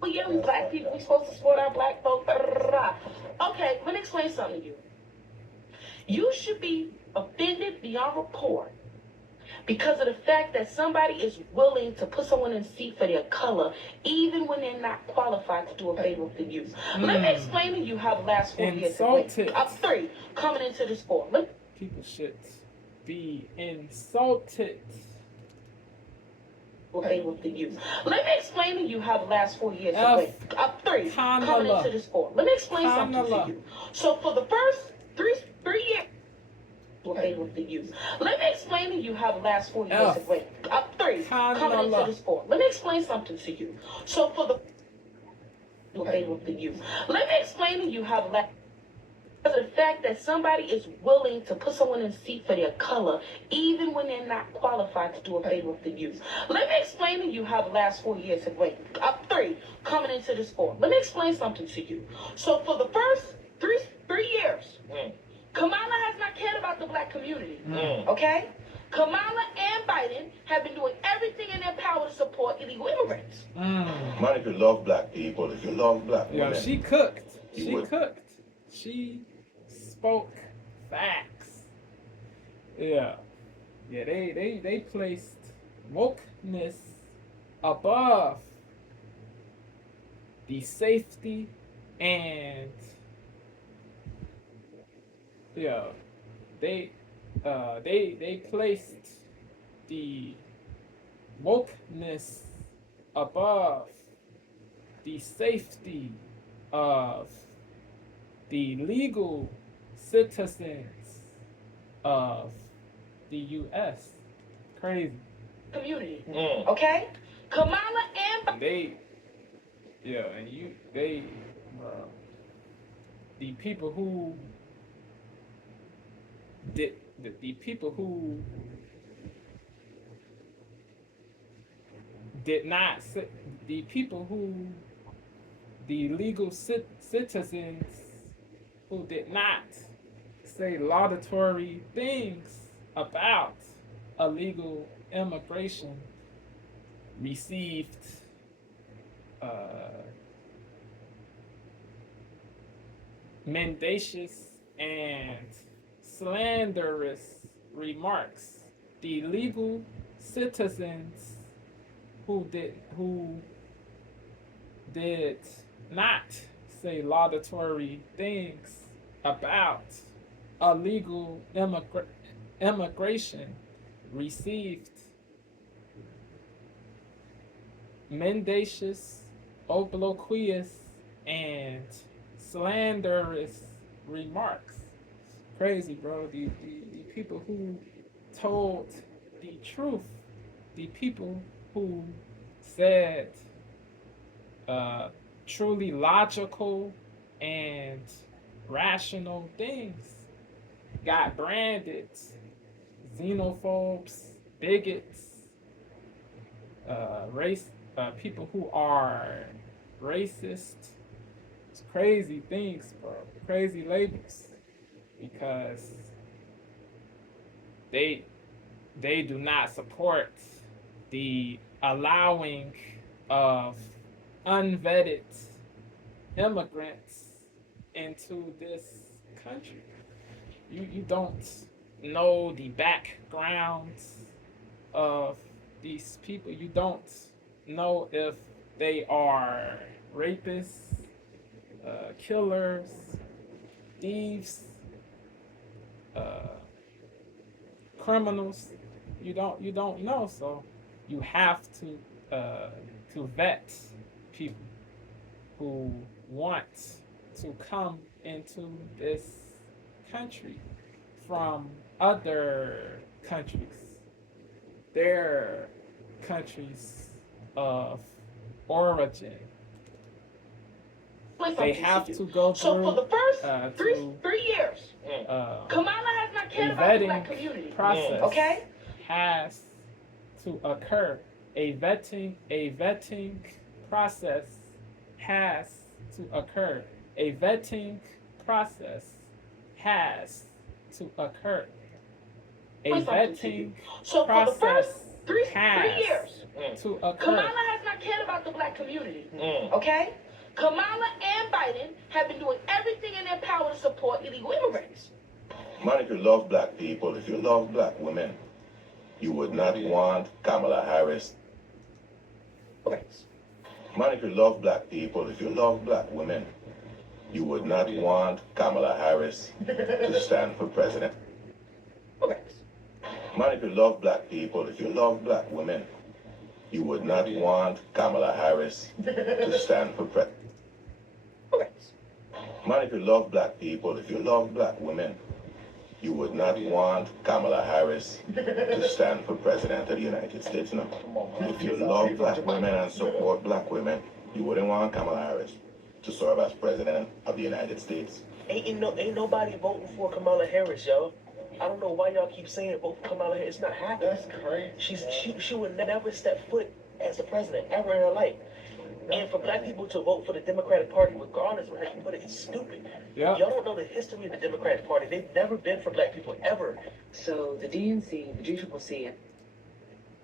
Well, yeah, we black people, we supposed to support our black folks. Okay, let me explain something to you. You should be offended beyond report because of the fact that somebody is willing to put someone in a seat for their color, even when they're not qualified to do a favor for you. Let me explain to you how the last 4 years have went. Up three, coming into this four. People should be insulted. Favor for you. Let me explain to you how the last 4 years have went. Up three, coming into this four. Let me explain something to you. So for the first three years, favor for you. Let me explain to you how the last 4 years have went. Up three, coming into this four. Let me explain something to you. So for the favor for you. Let me explain to you how the last the fact that somebody is willing to put someone in a seat for their color, even when they're not qualified to do a favor for you. Let me explain to you how the last 4 years have went. Up three, coming into this four. Let me explain something to you. So for the first three years, Kamala has not cared about the black community. Okay? Kamala and Biden have been doing everything in their power to support illegal immigrants. Man, if you love black people, if you love black women, she cooked. She spoke facts. Yeah. They placed wokeness above the safety and they placed the wokeness above the safety of the legal citizens of the U.S. Crazy. Community. Okay? Kamala and the people who did the people who did not the people who the legal citizens who did not say laudatory things about illegal immigration received mendacious and slanderous remarks. The legal citizens who did not say laudatory things about illegal immigration received mendacious, obloquious, and slanderous remarks. Crazy, bro. The people who told the truth, the people who said truly logical and rational things got branded xenophobes, bigots, people who are racist. It's crazy things, bro. Crazy labels, because they do not support the allowing of unvetted immigrants into this country. You don't know the backgrounds of these people. You don't know if they are rapists, killers, thieves, criminals. You don't know. So you have to vet people who want to come into this country from other countries, their countries of origin. They have to go through. So for the first three years, Kamala has not cared about the black community. Process okay, has to occur. A vetting process has to occur. A vetting process has to occur. A vetting process Three has years. to occur. Kamala has not cared about the black community. Okay? Kamala and Biden have been doing everything in their power to support illegal immigrants. Man, if you love black people, if you love black women, you would not want Kamala Harris. Man, if you love black people, if you love black women, you would not want Kamala Harris to stand for president. Man, if you love black people, if you love black women, you would not want Kamala Harris to stand for president. Man, if you love black people, if you love black women, you would not want Kamala Harris to stand for president of the United States. No. If you love black women and support black women, you wouldn't want Kamala Harris to serve as president of the United States. Ain't nobody voting for Kamala Harris, yo. I don't know why y'all keep saying vote for Kamala Harris. It's not happening. That's crazy. She would never step foot as a president ever in her life. And for black people to vote for the Democratic Party, regardless of how you put it, is stupid. Yep. Y'all don't know the history of the Democratic Party. They've never been for black people, ever. So the DNC, the GCCC,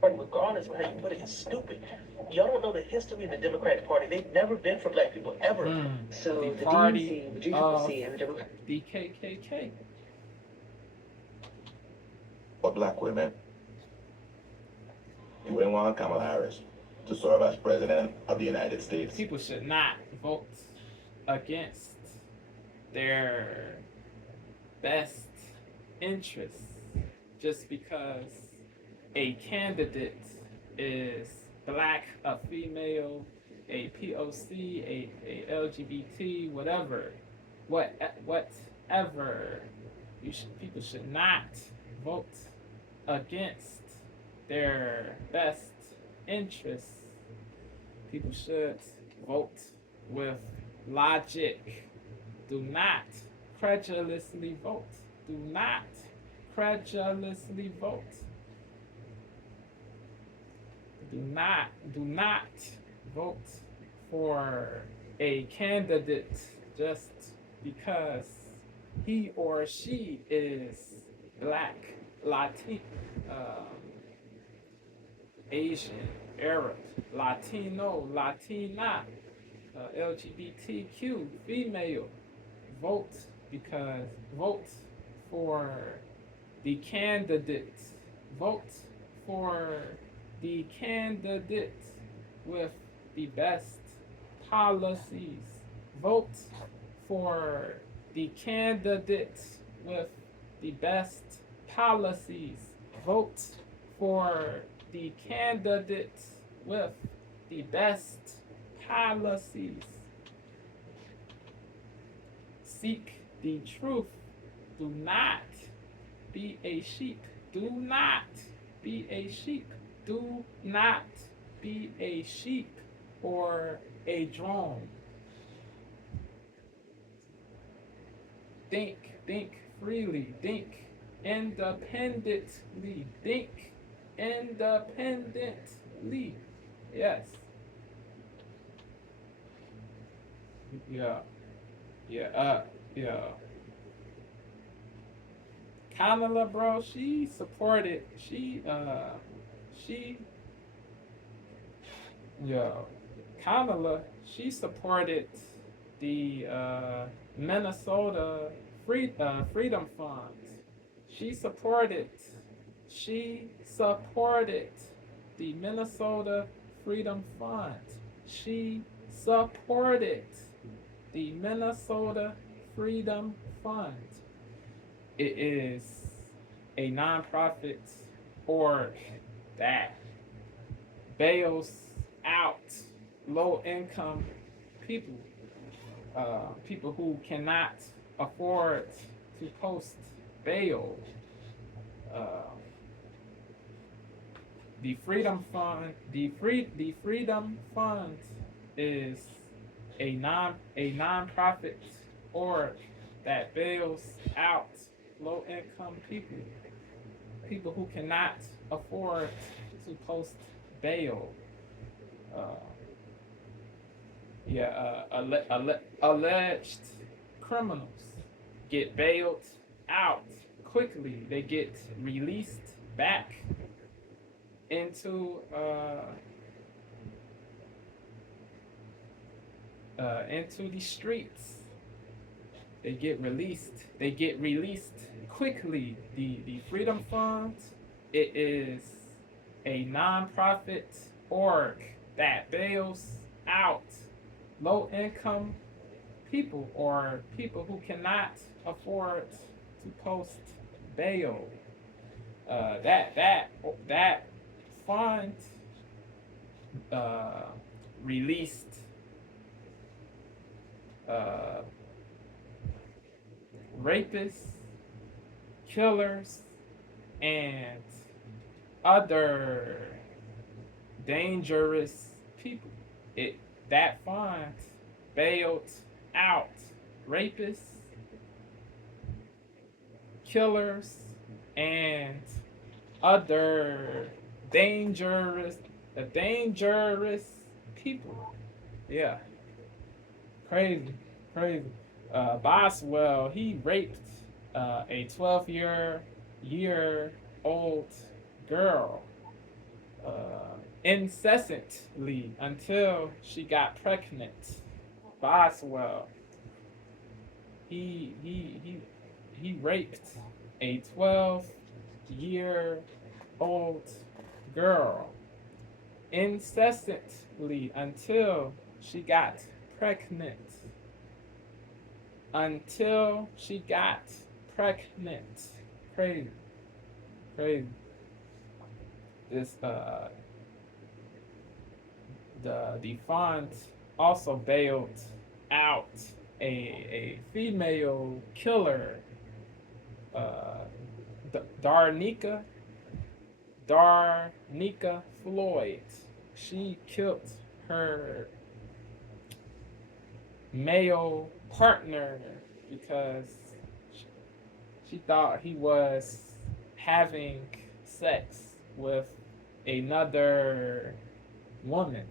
Regardless of how you put it, it's stupid. Y'all don't know the history of the Democratic Party. They've never been for black people, ever. so The the party DNC, the GCCC, and the Democratic. The KKK. For black women, you wouldn't want Kamala Harris to serve as president of the United States. People should not vote against their best interests just because a candidate is black, a female, a POC, a LGBT, whatever. People should not vote against their best interests. People should vote with logic. Do not credulously vote. Do not credulously vote. Do not vote for a candidate just because he or she is black, Latin, Asian, Arab, Latino, Latina, LGBTQ, female. Vote for the candidate. Vote for the candidate with the best policies. Vote for the candidate with the best policies. Vote for the candidate with the best policies. Seek the truth. Do not be a sheep. Do not be a sheep. Do not be a sheep or a drone. Think freely. Think independently. Think independently. Yes. Yeah. Kamala, bro, she supported. Kamala, she supported the Minnesota Freedom Fund. She supported the Minnesota Freedom Fund. She supported the Minnesota Freedom Fund. It is a nonprofit org that bails out low-income people, people who cannot afford to post bail. The Freedom Fund, the Freedom Fund is a nonprofit org that bails out low-income people who cannot afford to post bail. Alleged criminals get bailed out quickly. They get released back into the streets. They get released. They get released quickly. The Freedom Fund, it is a nonprofit org that bails out low income people or people who cannot afford to post bail. That fund released rapists, killers, and other dangerous people. That fund bailed out rapists, killers, and other dangerous people. Yeah, crazy. Boswell, he raped a 12-year old girl incessantly until she got pregnant. Boswell, he raped a 12-year-old girl incessantly until she got pregnant. Crazy. This the fund also bailed out a female killer, Darnica Floyd. She killed her male partner because she thought he was having sex with another woman.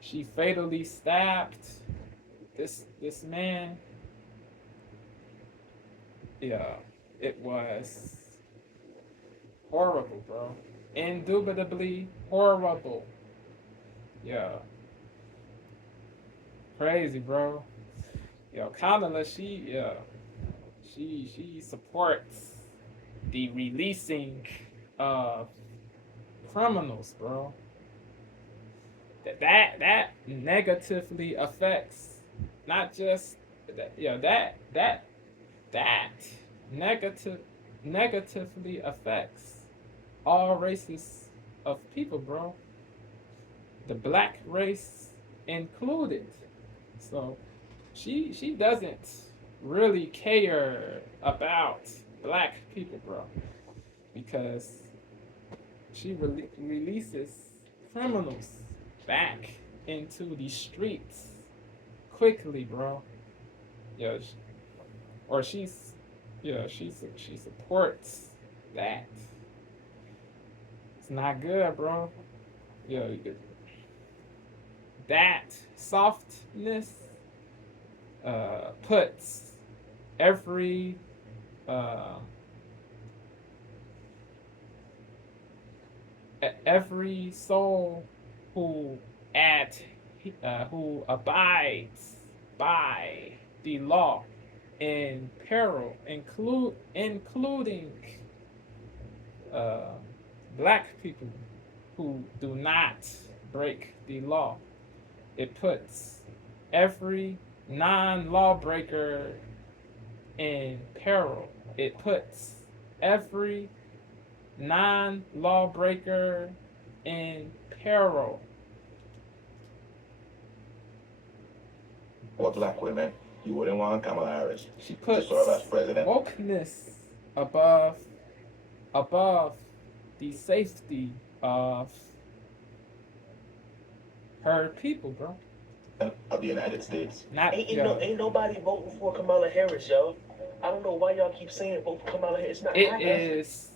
She fatally stabbed this man. Yeah, it was horrible, bro. Indubitably horrible. Yeah. Crazy, bro. Yo, Kamala, she supports the releasing of criminals, bro. That negatively affects not just that negatively affects all races of people, bro. The black race included. So she doesn't really care about black people, bro, because she releases criminals back into the streets quickly, bro. Yeah, she supports that. It's not good, bro. Yeah, that softness puts every soul who abides by the law in peril, including black people who do not break the law. It puts every non-lawbreaker in peril. It puts every non-lawbreaker in peril. Or black women, you wouldn't want Kamala Harris She puts to serve as president. wokeness above the safety of her people, bro. Of the United States. Ain't nobody voting for Kamala Harris, yo. I don't know why y'all keep saying vote for Kamala Harris. It's not It happening. is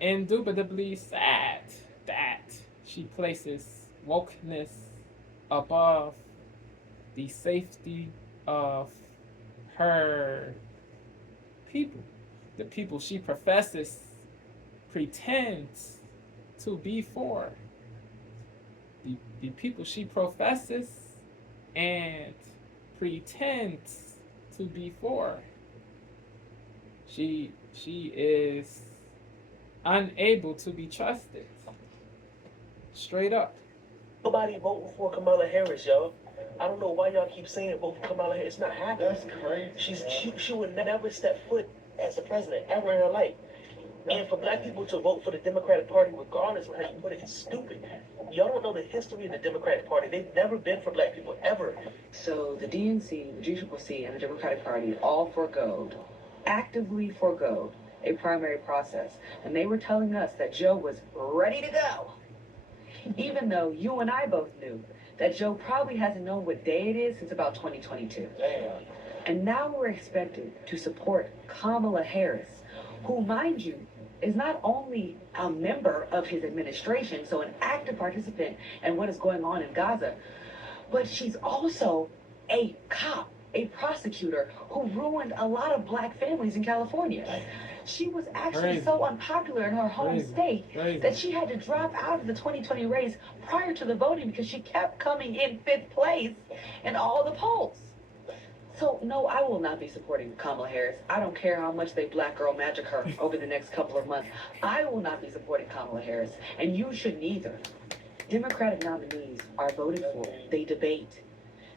indubitably sad that she places wokeness above the safety of her people. The people she pretends to be for, the people she professes and pretends to be for. She is unable to be trusted. Straight up. Nobody voting for Kamala Harris, y'all. I don't know why y'all keep saying it, vote for Kamala Harris. It's not happening. That's crazy. She would never step foot as the president ever in her life. And for black people to vote for the Democratic Party, regardless of how you put it, it's stupid. Y'all don't know the history of the Democratic Party. They've never been for black people, ever. So the DNC, the GCCC, and the Democratic Party all actively forgoed a primary process. And they were telling us that Joe was ready to go. Even though you and I both knew that Joe probably hasn't known what day it is since about 2022. Damn. And now we're expected to support Kamala Harris, who, mind you, is not only a member of his administration, so an active participant in what is going on in Gaza, but she's also a cop, a prosecutor who ruined a lot of black families in California. She was actually so unpopular in her home state that she had to drop out of the 2020 race prior to the voting because she kept coming in 5th place in all the polls. So, no, I will not be supporting Kamala Harris. I don't care how much they black girl magic her over the next couple of months. I will not be supporting Kamala Harris, and you shouldn't either. Democratic nominees are voted for. They debate.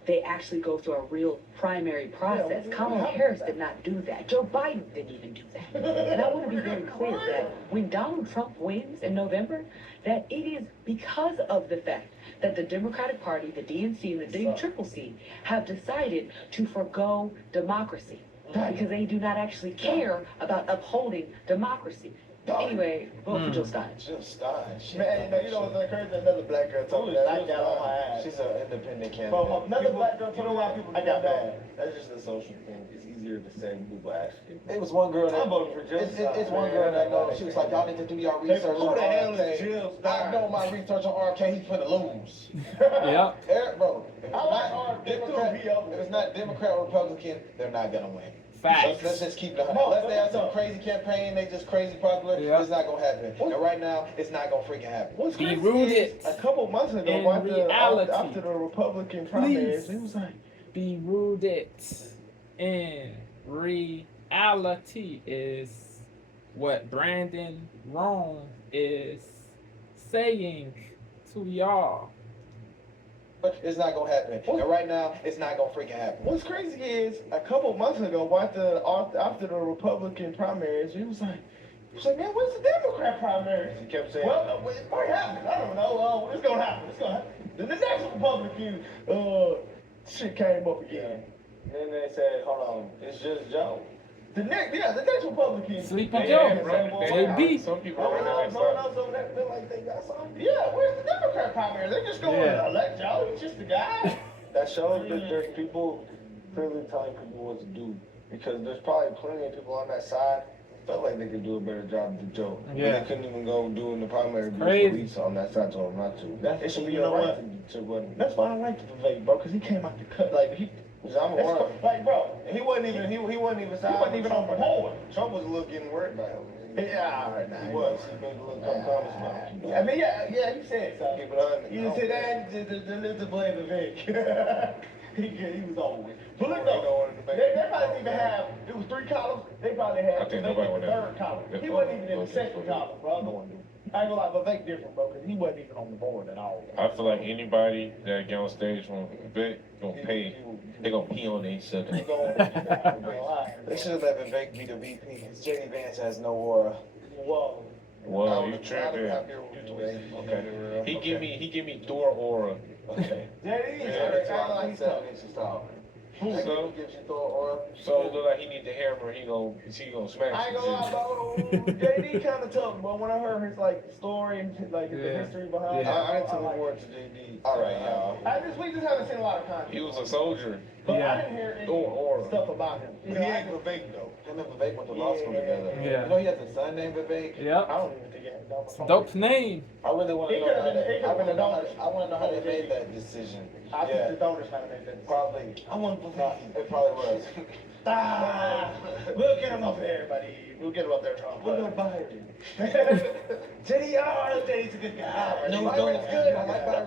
They actually go through a real primary process. Kamala Harris did not do that. Joe Biden didn't even do that. And I want to be very clear that when Donald Trump wins in November, that it is because of the fact that the Democratic Party, the DNC, and the DCCC have decided to forgo democracy because they do not actually care about upholding democracy. Anyway, vote for Jill Stein. Jill Stein. Man, you know what's crazy? Another black girl told me that I got on my ass. She's an independent candidate. Bro, another black girl told me why people I got mad. That's just a social thing. It's easier to say than people actually. It was one girl that I voted for Jill Stein. It's one girl that knows. She was like, y'all need to do your research on RK. Who the hell is Jill Stein? I know my research on RK. He's finna lose. Yeah. Bro, if it's not Democrat or Republican, they're not gonna win. Facts. Let's just keep it 100. Unless they have some crazy campaign, they just crazy popular, it's not gonna happen. And right now, it's not gonna freaking happen. What's be rooted a couple months ago, after the Republican primaries, he was like, be rooted in reality is what Brandon Rome is saying to y'all. But it's not gonna happen. And right now, it's not gonna freaking happen. What's crazy is a couple months ago, after the Republican primaries, he was like, man, when's the Democrat primaries? He kept saying, well, it might happen. I don't know. It's gonna happen. It's gonna happen. Then the next Republican shit came up again. And then they said, hold on, it's just Joe. The next Republican. Sleepy Joe. JB. Some people are running they got something. Yeah, where's the Democrat primary? They're just going to elect Joe. He's just the guy. That shows that there's people clearly telling people what to do. Because there's probably plenty of people on that side felt like they could do a better job than Joe. Yeah. But they couldn't even go do in the primary police on that side told them not to. It should be no right to That's why I like the debate, bro, because he came out the cut like like, bro, he wasn't even on the board. Trump was a little getting worried about him. Yeah, all right, he was. He made a little comments about him. I mean, yeah, he said so. Keep it on. You said that to blame the Vic. He was over with. But look though, they probably even have, it was 3 columns, they probably had the 3rd column. He wasn't even in the 2nd column, bro. I ain't gonna lie, but Vivek different, bro, because he wasn't even on the board at all. I feel like anybody that get on stage from Vivek gonna pay. They gonna pee on each other. They should have let Vivek be the VP. JD Vance has no aura. Whoa. Whoa, you tripping? Okay. He give me Thor aura. Okay. JD, he's 7 inches tall. So it look like he need the hammer. He gonna smash. I ain't gonna lie, bro. JD kind of tough, but when I heard his story and the history behind it, I didn't tell the word to JD. All right, y'all. We just haven't seen a lot of content. He was a soldier. But I didn't hear any stuff about him. He ain't Vivek though. Him and Vivek went to law school together. Yeah. You know he has a son named Vivek. Yep. I don't even think he had Dope name. I really want to know. I want to know how they made that decision. I think the donors might have made that. Probably. I want to It probably was. We'll get him up there, buddy. We'll get him up there, Trump. What about Byron? JD's a good guy. No, Byron's good. I like Byron.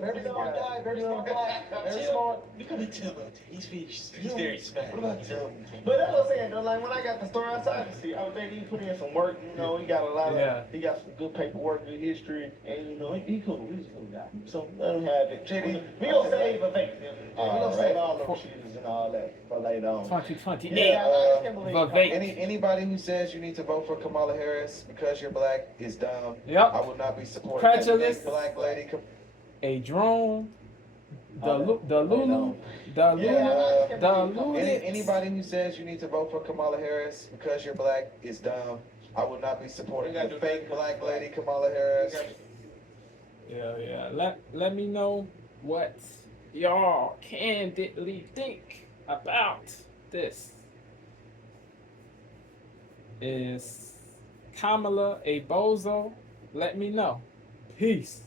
Very smart guy. Very smart guy. Very smart. You gotta tell him. He's very smart. What about Tim? But that's what I'm saying, though. Like, when I got the story outside to see, I would think he put in some work, you know, he got a lot of, he got some good paperwork, good history, and, you know, he cool. He's a cool guy. So, let him have it. JD, we gonna save a vape. We gonna save all those shoes and all that for later on. 2028. Yeah, Anybody who says you need to vote for Kamala Harris because you're black is dumb. Yep. I will not be supporting Prejudice. that black lady. A drone. Anybody who says you need to vote for Kamala Harris because you're black is dumb. I will not be supporting the fake black lady Kamala Harris. Yeah. Let me know what y'all candidly think about this. Is Kamala a bozo? Let me know. Peace.